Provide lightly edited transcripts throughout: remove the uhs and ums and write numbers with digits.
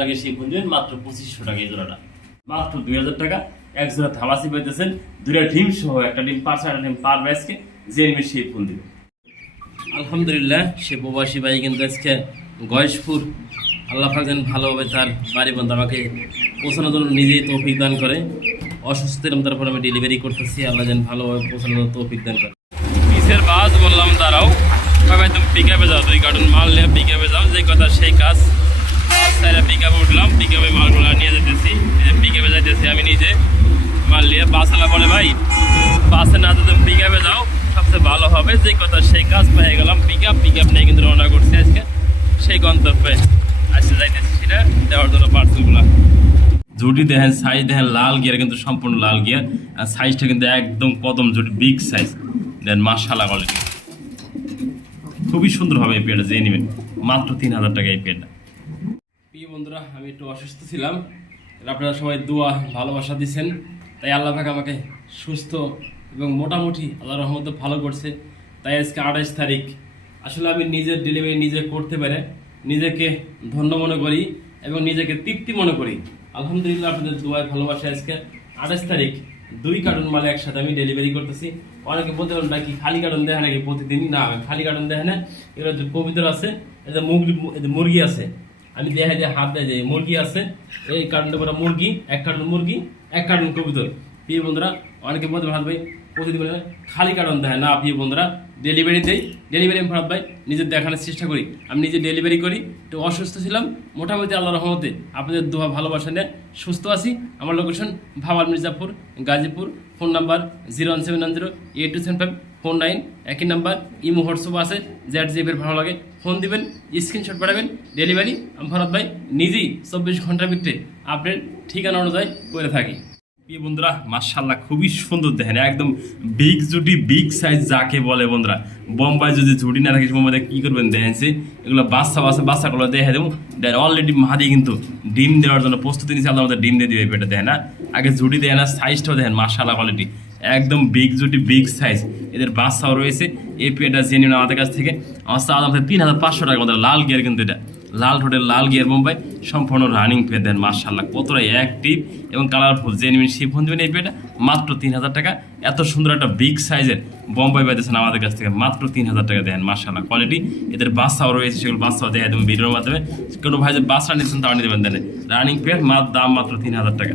লাগে সেই ফোন দিবেন মাত্র 2500 টাকা এই জোড়াটা, মাত্র 2000 টাকা। এক জোড়া ধামাসি পাইতেছেন, দুইটা ডিম সহ, একটা ডিম পার একটা ডিম পার ব্যাচকে যে নিবে সেই ফোন দিবেন। আলহামদুলিল্লাহ সে প্রবাসী ভাই কিন্তু আজকে গয়েশপুর, আল্লাহ পাক যেন ভালোভাবে তার বাড়ি বন্ধু আমাকে পৌঁছানোর জন্য নিজেই তৌফিক দান করে। অসুস্থ এরকম তারপর আমি ডেলিভারি করতেছি, আল্লাহ যেন ভালোভাবে পৌঁছানোর তৌফিক দান করে। পিসের বাস বললাম দাঁড়াও, ভাই তুমি পিক আপে যাও, 2 কার্টুন মাল নিয়ে পিক আপে যাও, যে কথা সেই কাজ। পিক আপে উঠলাম, পিক আপে মালগুলো নিয়ে যেতেছি, পিক আপে যাইতেছি আমি নিজে মাল নিয়ে। বাস আলা বলে ভাই বাসে না যদি পিক আপে যাও সবচেয়ে ভালো হবে, যে কথা সেই কাজ পেয়ে গেলাম। পিক আপ নিয়ে কিন্তু রওনা করছি আজকে সেই গন্তব্যে। আজকে যাইতেছি সেটা দেওয়ার জন্য পার্সেলগুলো। জুটি দেখেন, সাইজ দেখেন, লাল গিয়ার কিন্তু সম্পূর্ণ লাল গিয়ার, আর সাইজটা কিন্তু একদম কদম জুটি, বিগ সাইজ দেন মাশাআল্লাহ কোয়ালিটি। খুবই সুন্দর হবে এই পেয়ারটা, যে নেবেন মাত্র 3000 টাকা এই পেয়ারটা। প্রিয় বন্ধুরা, আমি একটু অসুস্থ ছিলাম, আপনারা সবাই দোয়া ভালোবাসা দিচ্ছেন, তাই আল্লাহ পাক আমাকে সুস্থ এবং মোটামুটি আল্লাহর রহমতে ভালো করছে। তাই আজকে 28 তারিখ, আসলে আমি নিজের ডেলিভারি নিজে করতে পারে নিজেকে ধন্য মনে করি এবং নিজেকে তৃপ্তি মনে করি। আলহামদুলিল্লাহ আপনাদের দোয়ায় ভালোবাসা আজকে 28 তারিখ 2 কার্টুন মালে একসাথে আমি ডেলিভারি করতেছি। অনেকে বলতে পারেন নাকি খালি কার্টুন দেখে নাকি প্রতিদিন, না খালি কার্টুন দেখে না, এগুলো যে কবিতর আছে, মুরগি আছে, আমি দেখা যায় হাত দেয় যে মুরগি আছে, এই কার্টুনটা পুরো মুরগি, এক কার্টুন কবিতর। প্রিয় বন্ধুরা, অনেকে বলতে ভাত ভাই প্রতিদিন খালি কার্টুন দেখে না, প্রিয় বন্ধুরা ডেলিভারি দেই, ডেলিভারি আমি ভাত ভাই নিজে দেখানোর চেষ্টা করি, আমি নিজে ডেলিভারি করি। একটু অসুস্থ ছিলাম, মোটামুটি আল্লাহ রহমতে আপনাদের দোয়া ভালোবাসা নিয়ে সুস্থ আছি। আমার location Bhawal Mirzapur, Gazipur. Phone number 01790827549, একই নাম্বার। ইমো হোয়াটসঅ্যাপ আছে, ZJF ভালো লাগে ফোন দিবেন, স্ক্রিনশট পাঠাবেন, ডেলিভারি আমি ভরত ভাই নিজেই 24 ঘন্টার ভিতরে আপনার ঠিকানা অনুযায়ী করে থাকি। প্রিয় বন্ধুরা, মাশাআল্লাহ খুবই সুন্দর দেখেন, একদম বিগ জুটি, বিগ সাইজ যাকে বলে বন্ধুরা। বোম্বাই যদি জুটি না থাকে বোম্বাইতে কি করবেন দেখেন, এগুলো বাচ্চাগুলো দেখে দেবো। অলরেডি মাদি কিন্তু ডিম দেওয়ার জন্য প্রস্তুতি নিচ্ছে, আল্লাহ আমাদের ডিম দিয়ে দিবে পেটে দেখে না। আগে জুটি দেয় না, সাইজটাও দেখেন মাশাআল্লাহ কোয়ালিটি, একদম বিগ জুটি, বিগ সাইজ। এদের বাচ্চাও রয়েছে। এই পেটটা জেনে নেন আমাদের কাছ থেকে। আমার আমাদের 3500 টাকা আমাদের লাল গিয়ার, কিন্তু এটা লাল ঠোঁটের লাল গিয়ার বোম্বাই, সম্পূর্ণ রানিং পেয়ে দেন মাশাআল্লাহ, কতটা অ্যাক্টিভ এবং কালারফুল। জেনুইন সেই ফোন দেবেন এই পেটা মাত্র 3000 টাকা। এত সুন্দর একটা বিগ সাইজের বোম্বাই পাইতেছেন আমাদের কাছ থেকে মাত্র 3000 টাকা দেন মাশাআল্লাহ কোয়ালিটি। এদের বাচ্চাও রয়েছে, সেগুলো বাচ্চাও দেখা দেবেন ভিডিওর মাধ্যমে। কোনো ভাই যে বাচ্চা নিচ্ছেন তাও নিতে পারেন, দেন রানিং পেয়ার দাম মাত্র 3000 টাকা।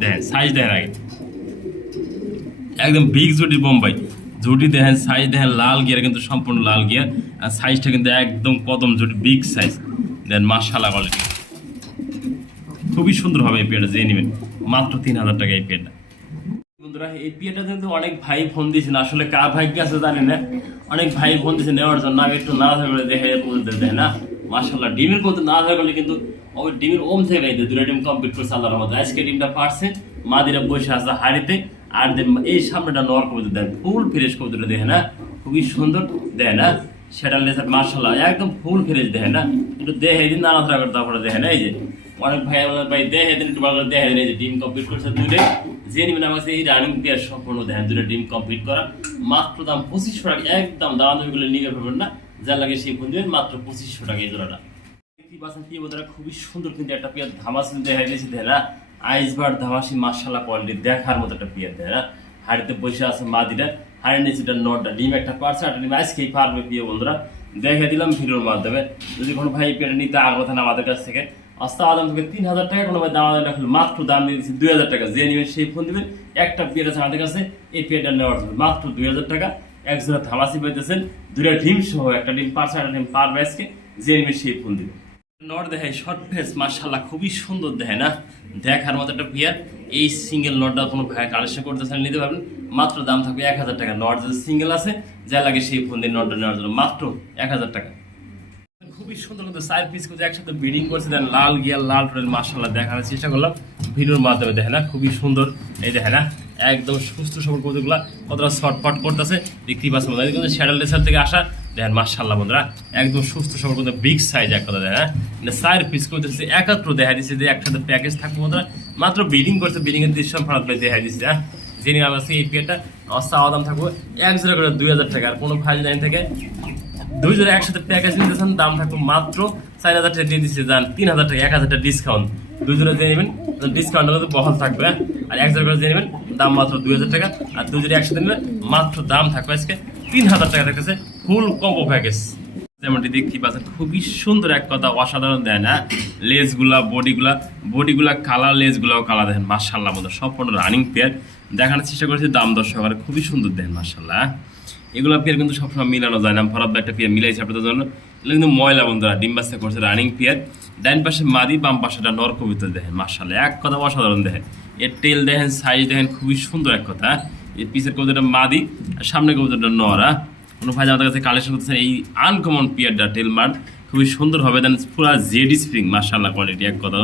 দেখেন সাইজ দেখেন, আগে একদম বিগ জুটি বোম্বাই, জুটি দেখেন, সাইজ দেখেন, লাল গিয়ার কিন্তু সম্পূর্ণ লাল গিয়ার, আর সাইজটা কিন্তু একদম কদম জুটি, বিগ সাইজ দেন মাশাআল্লাহ কোয়ালিটি। খুবই সুন্দর হবে এই পেয়ারটা, যে নেবেন মাত্র 3000 টাকা এই পেয়ারটা। বন্ধুরা, এই পেয়ারটা কিন্তু অনেক ভাই ফোন দিয়েছেন, আসলে কার ভাগ্য আছে জানি না, অনেক ভাই ফোন দিয়েছেন নেওয়ার জন্য। আমি একটু না থাকলে দেখে বলতে দেয় না মাশাআল্লাহ। ডিমের মধ্যে না থাকলে কিন্তু ওই ডিমের ওম থেকে গাইতে 2টা ডিম কমপ্লিট করছে আল্লাহর রহমতে। আজকে ডিমটা পারছে, মাদিরা বসে আছে হাড়িতে, আর এই সামনেটা নর কবিতা দেন, ফুল ফ্রেশ কবিতাটা দেখে না, খুবই সুন্দর দেয় না। সেটা লেসার মাশাআল্লাহ একদম ফুল ফ্রেশ দেখে না, একটু দেখে দিন নানা ধরা করে তারপরে দেখে না। এই যে অনেক ভাই ভাই দেখে দিন, একটু ভালো দেখে দিন। এই যে ডিম কমপ্লিট করছে 2টা, যে নিবেন আমার এই রানিং পেয়ার সম্পূর্ণ দেখেন, 2টা ডিম কমপ্লিট করা, মাত্র দাম 2500 টাকা। একদম দামাদামিগুলো নিয়ে ভাববেন না, যা লাগে সেই ফোন দেবেন মাত্র 2500 টাকা এই জোড়াটা। কি বোধহয় খুবই সুন্দর কিন্তু একটা পেয়ার ধামাসি দেখা দিয়েছি দেয় না, আইসবার ধামাসি মাশাআল্লাহ কোয়ালিটি দেখার মতো একটা পেয়ার দেয় না। হাড়িতে বসে আছে মাদিটা, হাড়ির নিচেটা নটটা, ডিম একটা পারছে, একটা ডিম আজকেই পারবে। প্রিয় বন্ধুরা দেখে দিলাম ভিডিওর মাধ্যমে। যদি কোনো ভাই পেয়ারটা নিতে আগ্রহ থাকেন আমাদের কাছ থেকে, আস্তে আদাম থেকে 3000 টাকা, কোনো ভাই দাম রাখলে মাত্র দাম দিয়ে দিচ্ছি 2000 টাকা। যে নেবেন সেই ফোন দিবেন। একটা পেয়ার আছে আমাদের কাছে, এই পেয়ারটা নেওয়ার জন্য মাত্র 2000 টাকা। এক জোড়া ধামাসি পাইতেছেন, 2টা ডিম সহ, একটা ডিম পারছে, একটা ডিম পারবে আজকে। যে নেবেন সেই ফোন দিবেন। নট দেখায় শর্ট ফেস মাশাআল্লাহ খুবই সুন্দর দেখে না, দেখার মতো একটা পেয়ার। এই সিঙ্গেল নটটা কোনো ভাই কালেকশন করতে চান নিতে পারবেন, মাত্র দাম থাকবে 1000 টাকা। নট যদি সিঙ্গেল আছে, যা লাগে সেই ফোন দিয়ে নটটা নেওয়ার জন্য মাত্র 1000 টাকা। খুবই সুন্দর কিন্তু 4 পিস কিন্তু একসাথে ব্রিডিং করছে, দেন লাল গিয়ার, লাল টোরেল মাশাআল্লাহ দেখানোর চেষ্টা করলাম ভিডিওর মাধ্যমে। দেখে না খুবই সুন্দর, এই দেখে না একদম সুস্থ সবল কতগুলা, কতটা শর্টফট করতেছে দেখতেই পাচ্ছেন। কিন্তু শ্যাডেল লেসার থেকে আসা দেখেন মাশাআল্লাহ বন্ধুরা, একদম সুস্থ সবল কিন্তু বিগ সাইজ এক কথা দেখেন। 4 পিস করতেছে একাত্র দেখা দিচ্ছে, যে একসাথে প্যাকেজ থাকবে বন্ধুরা। মাত্র ব্রিডিং করছে, ব্রিডিং এর দৃশ্য ফারাত ভাই দেখা দিচ্ছে। জেনে আমার এই পেয়ারটা অস্তা আদাম থাকবো এক জোড়া করে 2000 টাকা। আর কোনো ভাই লাইন থেকে দুই জোড়া একসাথে প্যাকেজ নিতেছেন দাম থাকবে মাত্র 4000 টাকা দিয়ে দিচ্ছে যান 3000 টাকা 1000 টাকা ডিসকাউন্ট। দুই জোড়া দিয়ে নেবেন ডিসকাউন্ট কিন্তু বহাল থাকবে। আর এক জোড়া করে দিয়ে নেবেন দাম মাত্র 2000 টাকা। আর দুই জোড়া একসাথে নিলে মাত্র দাম থাকবে আজকে 3000 টাকা থাকতেছে ফুল কম্বো প্যাকেজ। যেমনটি দেখতে পাচ্ছেন খুবই সুন্দর এক কথা অসাধারণ দেয় না লেজগুলা বডিগুলা কালার লেজগুলাও কালার দেখেন মাশাআল্লাহ বন্ধুরা সম্পূর্ণ রানিং পেয়ার দেখানোর চেষ্টা করেছি দাম দর সহকারে খুবই সুন্দর দেন মাশাআল্লাহ। এগুলো পেয়ার কিন্তু সবসময় মিলানো যায় না ফরাদ একটা পেয়ার মিলাইছে আপনাদের জন্য এগুলো কিন্তু ময়লা বন্ধুরা ডিম বাচ্চা করছে রানিং পেয়ার ডাইন পাশে মাদি বাম পাশেটা নর কবিতর দেখেন মাশাআল্লাহ এক কথা অসাধারণ দেখেন এর টেল দেখেন সাইজ দেখেন খুবই সুন্দর এক কথা। এর পিছের কবিতাটা মাদি আর সামনে কবিতাটা নর। কোনো ভাই আমাদের কাছে কালেকশন করতেছেন এই আনকমন পিয়ারটা টেলমার্ট খুবই সুন্দর হবে দেন পুরো জেডি স্প্রিং মাশাআল্লাহ কোয়ালিটি এক কথা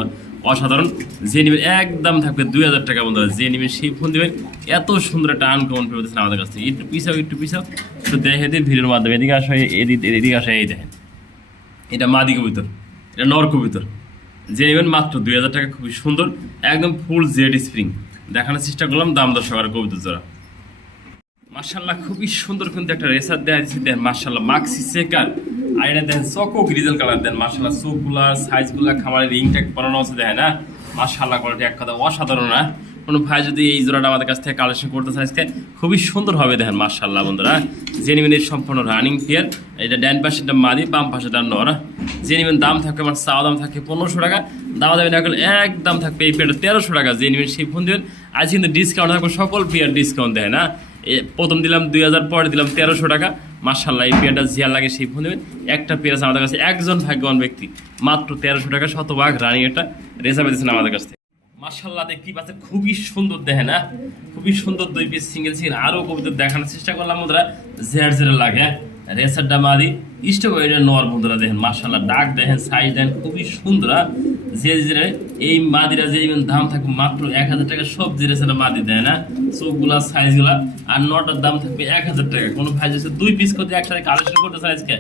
অসাধারণ। যে নেবেন একদম থাকবে 2000 টাকা বন্ধুরা যে নেবেন সেই ফোন দেবেন এত সুন্দর একটা আনকমন পেয়েছেন আমাদের কাছে। একটু পিছাও একটু দেখে দিন ভিডিওর মাধ্যমে এদিকে আসা এদিকে আসা এই দেখেন এটা মাদি কবিতর এটা নর কবিতর যে নেবেন মাত্র 2000 টাকা খুবই সুন্দর একদম ফুল জেডি স্প্রিং দেখানোর চেষ্টা করলাম দাম দর সহকারে কবিতর জোড়া মাশাআল্লাহ খুবই সুন্দর কিন্তু একটা রেসার দেয়া দিচ্ছে দেন মাশাআল্লাহ মাক্সি সেকার আর এটা দেন চকো গ্রিজেল কালার দেন মাশাআল্লাহ চোখগুলা সাইজগুলা খামারের রিং ট্যাগ পরানো আছে দেখেন না মাশাআল্লাহ কোয়ালিটি এক কথা অসাধারণ না। কোনো ভাই যদি এই জোড়াটা আমাদের কাছ থেকে কালেকশন করতে চায় আজকে খুবই সুন্দর হবে দেখেন মাশাআল্লাহ বন্ধুরা জেনুইন সম্পূর্ণ রানিং পেয়ার এটা ডান পাশেটা মাদি বাম পাশেটা নর জেনুইন দাম থাকবে আমার চাওয়া দাম থাকে 1500 টাকা দাম দেবেন এখন একদম থাকবে এই পেয়ারটা 1300 টাকা জেনুইন সেই ফোন দেবেন আজ কিন্তু ডিসকাউন্ট থাকবে সকল পেয়ার ডিসকাউন্ট দেয় না প্রথম দিলাম 2000 পরে দিলাম 1300 টাকা মাশাআল্লাহ এই পেয়ারটা জিয়া লাগে সেই ফোন দেবেন একটা পেয়ার আছে আমাদের কাছে একজন ভাগ্যবান ব্যক্তি মাত্র 1300 টাকা শতভাগ রানিং একটা রেসা পেয়েছেন আমাদের কাছ থেকে মাশাআল্লাহ দেখতে পাচ্ছেন খুবই সুন্দর দেখেন না খুবই সুন্দর দুই পিস সিঙ্গেল সিঙ্গেল আরো কবিতা দেখানোর চেষ্টা করলাম বন্ধুরা জেড লাগে রেসারটা মাদি স্টক এটা নর বন্ধুরা দেখেন মাশাআল্লাহ ডাক দেখেন সাইজ দেখেন খুবই সুন্দর যে এই মাদিরা যে দাম থাকবে মাত্র 1000 টাকা সব যে রেসারটা মাদি দেয় না চোখগুলা সাইজগুলা আর নটার দাম থাকবে 1000 টাকা। কোনো ভাই যদি দুই পিস করতে একসাথে কালেকশন করতে চায় আজকে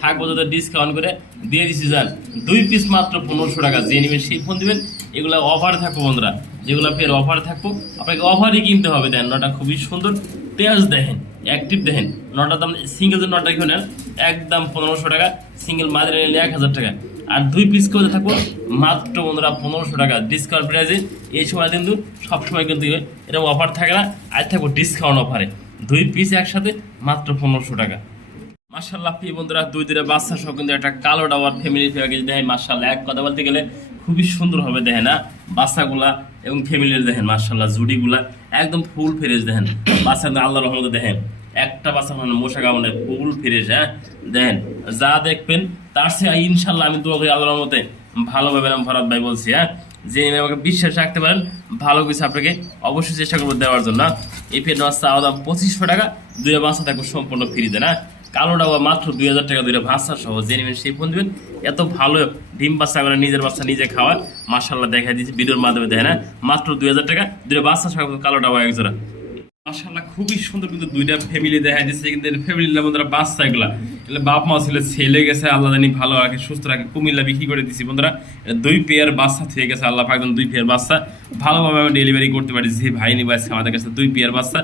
থাকবো যাদের ডিসকাউন্ট করে দিয়ে দিচ্ছি যান দুই পিস মাত্র 1500 টাকা যে নেবেন সেই ফোন দিবেন এগুলো অফার থাকবো বন্ধুরা যেগুলো ফের অফার থাকবো আপনাকে অফারই কিনতে হবে দেন নটা খুবই সুন্দর তেজ দেখেন অ্যাক্টিভ দেখেন নটার দাম সিঙ্গেল যদি নটা কিনে একদম 1500 টাকা সিঙ্গেল মাদের নিলে 1000 টাকা আর দুই পিস করে থাকবো মাত্র বন্ধুরা 1500 টাকা ডিসকাউন্ট প্রাইসে। এই সময় কিন্তু সবসময় কিন্তু এরকম অফার থাকে না আজ থাকবো ডিসকাউন্ট অফারে দুই পিস একসাথে মাত্র 1500 টাকা মাশাআল্লাহ। প্রিয় বন্ধুরা দুই দিনের বাচ্চা সহ কিন্তু একটা কালো ডাওয়ার ফ্যামিলি প্যাকেজ দেখেন মাশাআল্লাহ এক কথা বলতে গেলে খুবই সুন্দর হবে দেখেন না বাচ্চাগুলা এবং ফ্যামিলির দেখেন মাশাআল্লাহ জুডিগুলা একদম ফুল ফ্রেশ দেখেন বাচ্চা আল্লাহর রহমতে দেখেন একটা বাচ্চা মানে মশা কামড়ে ফুল ফ্রেশ হ্যাঁ দেখেন যা দেখবেন তার সে ইনশাআল্লাহ আমি দোয়া করি আল্লাহর রহমতে ভালোভাবে আমি ফরাদ ভাই বলছি হ্যাঁ যে আমাকে বিশ্বাস রাখতে পারেন ভালো কিছু আপনাকে অবশ্যই চেষ্টা করবো দেওয়ার জন্য। এই পেট বাচ্চা দাম 2500 টাকা দুই বাচ্চা থাকবে সম্পূর্ণ ফ্রিতে না কালোটা মাত্র 2000 টাকা দুইটা বাচ্চা সহ যে নেবেন সেই ফোন দেবেন এত ভালো ডিম বাচ্চা করে নিজের বাচ্চা নিজে খাওয়ার মাশাআল্লাহ দেখা দিচ্ছি ভিডিওর মাধ্যমে দেখেন না মাত্র 2000 টাকা দুইটা বাচ্চা সহ কালোটা এক জোড়া মাশাআল্লাহ খুবই সুন্দর কিন্তু দুইটা ফ্যামিলি দেখা দিচ্ছে কিন্তু ফ্যামিলির বন্ধুরা বাচ্চা এগুলা বাপ মা ছিল ছেলে গেছে আল্লাহ জানি ভালো রাখে সুস্থ রাখে কুমিল্লা বিক্রি করে দিচ্ছি বন্ধুরা দুই পেয়ার বাচ্চা থেকে গেছে আল্লাহ পাক দুই পেয়ার বাচ্চা ভালোভাবে আমি ডেলিভারি করতে পারি যে ভাই নিবে আজকে আমাদের কাছে দুই পেয়ার বাচ্চা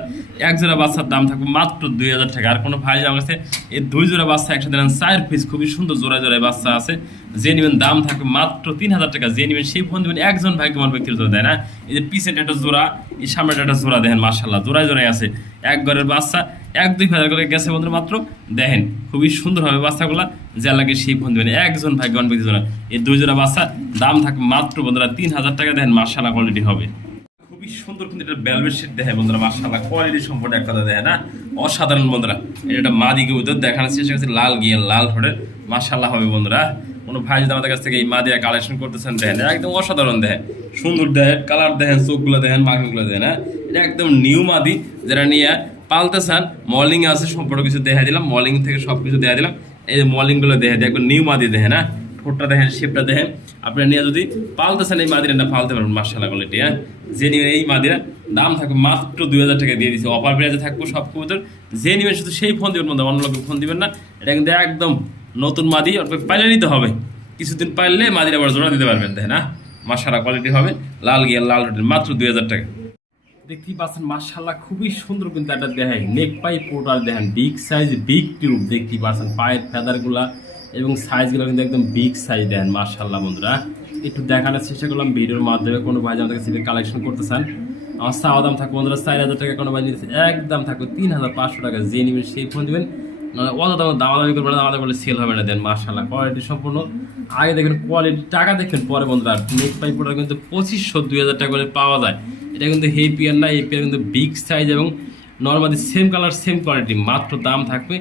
এক জোড়া বাচ্চার দাম থাকবে মাত্র 2000 টাকা। আর কোনো ভাই আমার কাছে এই দুই জোড়া বাচ্চা একসাথে নেন 4 পিস খুবই সুন্দর জোড়ায় জোড়ায় বাচ্চা আছে যে নেবেন দাম থাকবে মাত্র 3000 টাকা যে নেবেন সেই ফোন দেবেন একজন ভাগ্যবান ব্যক্তির জোড়া দেয় না এই যে পিছের একটা জোড়া এই সামনের একটা জোড়া দেখেন মাশাআল্লাহ জোড়ায় জোড়ায় আছে এক ঘরের বাচ্চা 1-2 করে গেছে বন্ধুরা মাত্র দেখেন খুবই সুন্দর হবে বাচ্চাগুলা যা লাগে সেই ফোন দেবেন একজন ভাগ্যবান ব্যক্তি জোড়া এই দুই জোড়া বাচ্চা দাম থাকবে মাত্র বন্ধুরা 3000 টাকা দেখেন মাশাআল্লাহ কোয়ালিটি হবে খুবই সুন্দর কিন্তু এটা ভেলভেট শেড দেখে বন্ধুরা মাশাআল্লাহ কোয়ালিটি সম্পূর্ণ এক কথা দেখে না অসাধারণ বন্ধুরা এটা মাদিকে উদ্যোগ দেখানোর চেষ্টা করছে লাল গিয়ে লাল ঠোঁটের মাশাআল্লাহ হবে বন্ধুরা। কোনো ভাই যদি আমাদের কাছ থেকে এই মাদিয়া কালেকশন করতেছেন দেখেন একদম অসাধারণ দেখেন সুন্দর দেখেন কালার দেখেন চোখগুলো দেখেন মাখগুলো দেখেন এটা একদম নিউ মাদি যারা নিয়ে পালতে চান মলিং আছে সম্পূর্ণ কিছু দেখা দিলাম মলিং থেকে সব কিছু দেখা দিলাম এই যে মলিংগুলো দেখা দিই একবার নিউ মাদি দেখেন না ঠোঁটটা দেখেন শেপটা দেখেন আপনারা নিয়ে যদি পালতে চান এই মাদিরাটা পালতে পারবেন মাশাআল্লাহ কোয়ালিটি হ্যাঁ যে নিয়ে এই মাদিরা দাম থাকবে মাত্র 2000 টাকা দিয়ে দিচ্ছে অফার প্রাইসে থাকবো সব কবুতর যে নিবেন শুধু সেই ফোন দিবেন অন্য লোক ফোন দিবেন না এটা কিন্তু একদম নতুন মাদি পাইলে নিতে হবে কিছুদিন পাইলে মাদিরা আবার জোড়া দিতে পারবেন তাই না মাশাআল্লাহ কোয়ালিটি হবে লাল গিয়া লাল ঠোঁটের মাত্র 2000 টাকা। দেখতেই পাচ্ছেন মাশাআল্লাহ খুবই সুন্দর কিন্তু একটা দেখেন নেক পাই পোটার দেখেন বিগ সাইজ বিগ টিউব দেখতেই পাচ্ছেন পায়ের ফেদারগুলা এবং সাইজগুলো কিন্তু একদম বিগ সাইজ দেন মাশাআল্লাহ বন্ধুরা। একটু দেখানোর চেষ্টা করলাম ভিডিওর মাধ্যমে। কোনো ভাই আমাদের কাছে কালেকশন করতে চান আমার চাওয়া দাম থাকবে বন্ধুরা 4000 টাকা, কোনো ভাই নিতে একদম থাকবে 3500 টাকা, যে নেবেন সেই ফোন দেবেন, অত দামাদামি করবেন না, আমাদের বলে সেল হবে না দেন মাশাআল্লাহ। কোয়ালিটি সম্পূর্ণ আগে দেখেন কোয়ালিটি, টাকা দেখবেন পরে বন্ধুরা। নেক পাইপ পোটার কিন্তু 2500-2000 টাকা করে পাওয়া যায়। এটা কিন্তু হেই পিয়ার না, এই পিয়ার কিন্তু বিগ সাইজ এবং normally same colour same quality, মাত্র দাম থাকবে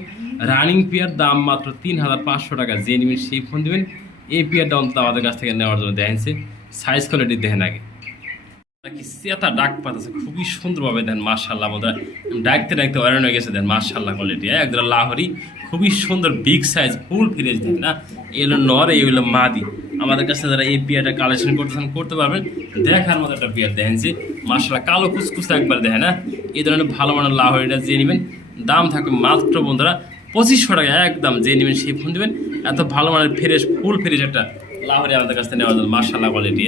রানিং পিয়ার দাম মাত্র 3500 টাকা, যে নেবেন সেই ফোন দেবেন। এই পিয়ারটা অন্তত আমাদের কাছ থেকে নেওয়ার জন্য দেখেনছে সাইজ কোয়ালিটি দেখেন আগে কি সেটা ডাক পাতাছে খুবই সুন্দরভাবে দেন মাশাআল্লাহ বন্ধুরা। ডাকতে ডাকতে অরান হয়ে গেছে দেন মাশাআল্লাহ কোয়ালিটি একদম লাহোরি খুবই সুন্দর বিগ সাইজ ফুল ফ্রেশ দেন না। এই হলো নর, এই হলো মাদি। আমাদের কাছে যারা এই পিয়ারটা কালেকশন করতেছেন করতে পারবেন। দেখার মতো একটা পিয়ার দেখেনছি মাশাআল্লাহ, কালো কুচকুচে একবার দেখেন না। এই ধরনের ভালো মানের লাহোরিটা যে নেবেন দাম থাকবে মাত্র বন্ধুরা 2500 টাকা একদম, যে নেবেন সেই ফোন দেবেন। এত ভালো মানের ফ্রেশ ফুল ফ্রেশ একটা লাহোরি আমাদের কাছে নেওয়ার জন্য মাশাআল্লাহ কোয়ালিটি।